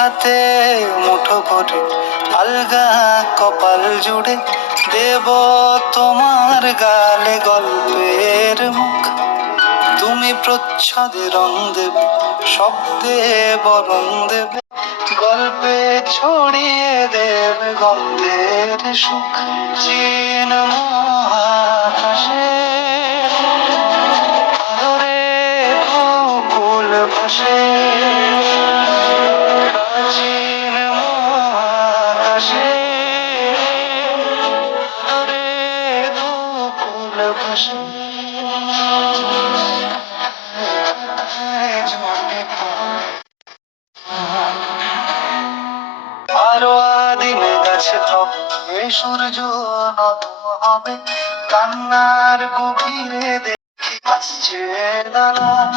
হাতে মুঠো করে আলগা কপাল জুড়ে দেব তোমার গালে গল্পের মুখ। তুমি প্রচ্ছদে রং দেবে, শব্দে বরং দেবে, গল্পে ছড়িয়ে দেবে গন্ধের সুখ। চীন মহাকাশে আদরে গোকুল ভাসে, প্রাচীন মহাকাশে আদরে গোকুল ভাসে। আরো আদিমে গাছে হবে সূর্য নত হবে, কান্নার গভীরে দেখি আসছে দালান।